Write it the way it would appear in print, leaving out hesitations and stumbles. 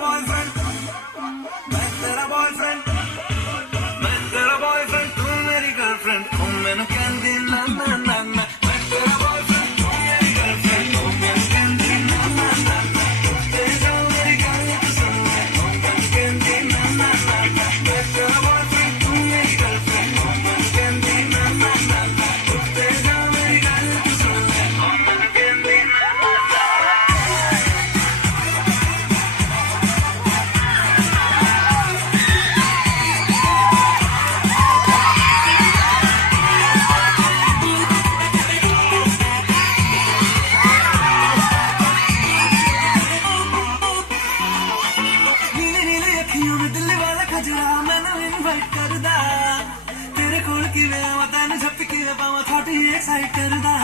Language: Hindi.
बॉयफ्रेंड, मैं तेरा बॉयफ्रेंड, मैं तेरा बॉयफ्रेंड, तू मेरी गर्लफ्रेंड, ओ मैनू कहंदी ना ना ना ना, मैं तेरा बॉयफ्रेंड, तू मेरी गर्लफ्रेंड, ओ मैनू कहंदी ना ना ना ना, तेरे जाओ मेरी गल तू सुन ले, ओ मैनू कहंदी ना ना ना ना, मैं तेरा बॉयफ्रेंड, तू मेरी गर्लफ्रेंड, ओ मैनू कहंदी ना ना ना ना, तेरे जाओ मेरी गल तू सुन ले, ओ मैनू कहंदी ना ना ना। नीले नीले अखियों में दिल वाला खजरा मैनू इनवाइट करदा तेरे कोल किवें आवां तैनू झपकी पावां थॉट ही एक्साइट करदा।